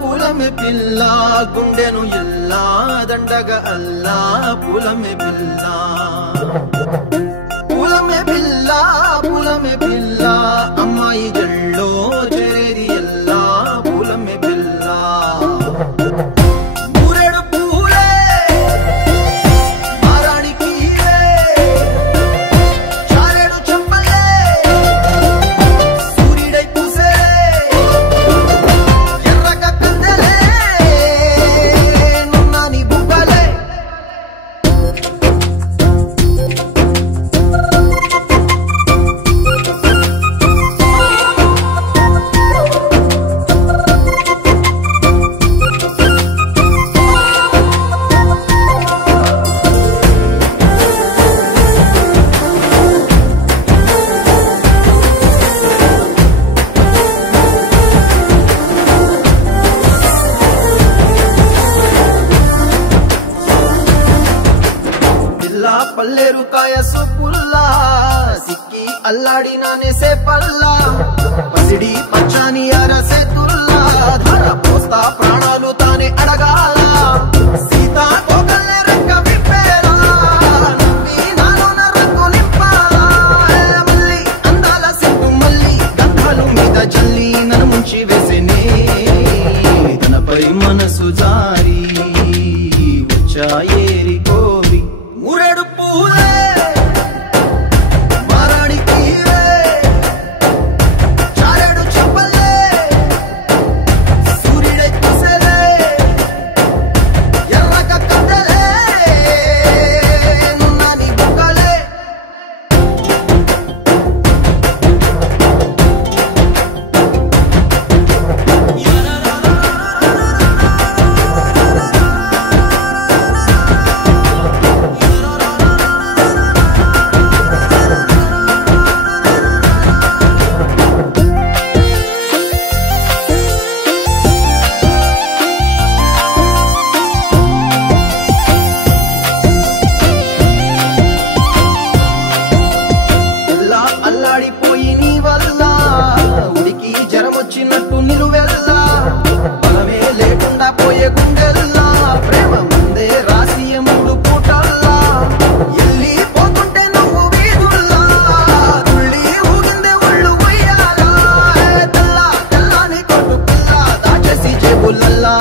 పులమె పిల్ల గుండెను ఎల్లా దండగా అల్లా పులమె పిల్ల అమ్మాయి జల్లో చేరేది ఎల్లా పులమె పిల్ల ఊరెడు పూలే మారానికి చారెడు చెప్పలే సూర్యుడై పూసే ఎర్రగ కందలే నున్నాని బుగ్గలే పల్లేరు కాయ సొప్పుల్లా సిక్కి అల్లాడి నానేసే పల్లా పసిడి పచ్చాని అరసే తుల్లా ధర పోస్తా ప్రాణాలు తానే అడగాల సీతా కోకల్లే రెక్క విప్పేలా నవ్వి నాలోన రంగు నింపాలా మళ్ళీ అందాల సిగ్గు మళ్ళీ గంధాలు మీద జల్లి నన్ను ముంచి వేసేనే తనపై మనసు జారి వచ్చాయేరి కోరి ఊరెడు పూలే మారానికి చారెడు చెప్పలే సూర్యుడై పూసేలే ఎర్రగ కందలే నున్నాని బుగ్గలే అల్లాడిపోయి నీ వల్ల ఉడికి జరమొచ్చినట్టు నిలువెల్లా బలమే లేకుండా పోయే గుండెల్లా ప్రేమ ముందే రాసియ మూడు పూటల్లా ఎల్లి పోతుంటే నువ్వు వీధుల్లా తుళ్ళి ఊగిందే ఒళ్ళు ఉయ్యాలా తెల్లా తెల్లాని కొట్టు పిల్ల దాచేసి జేబులల్లా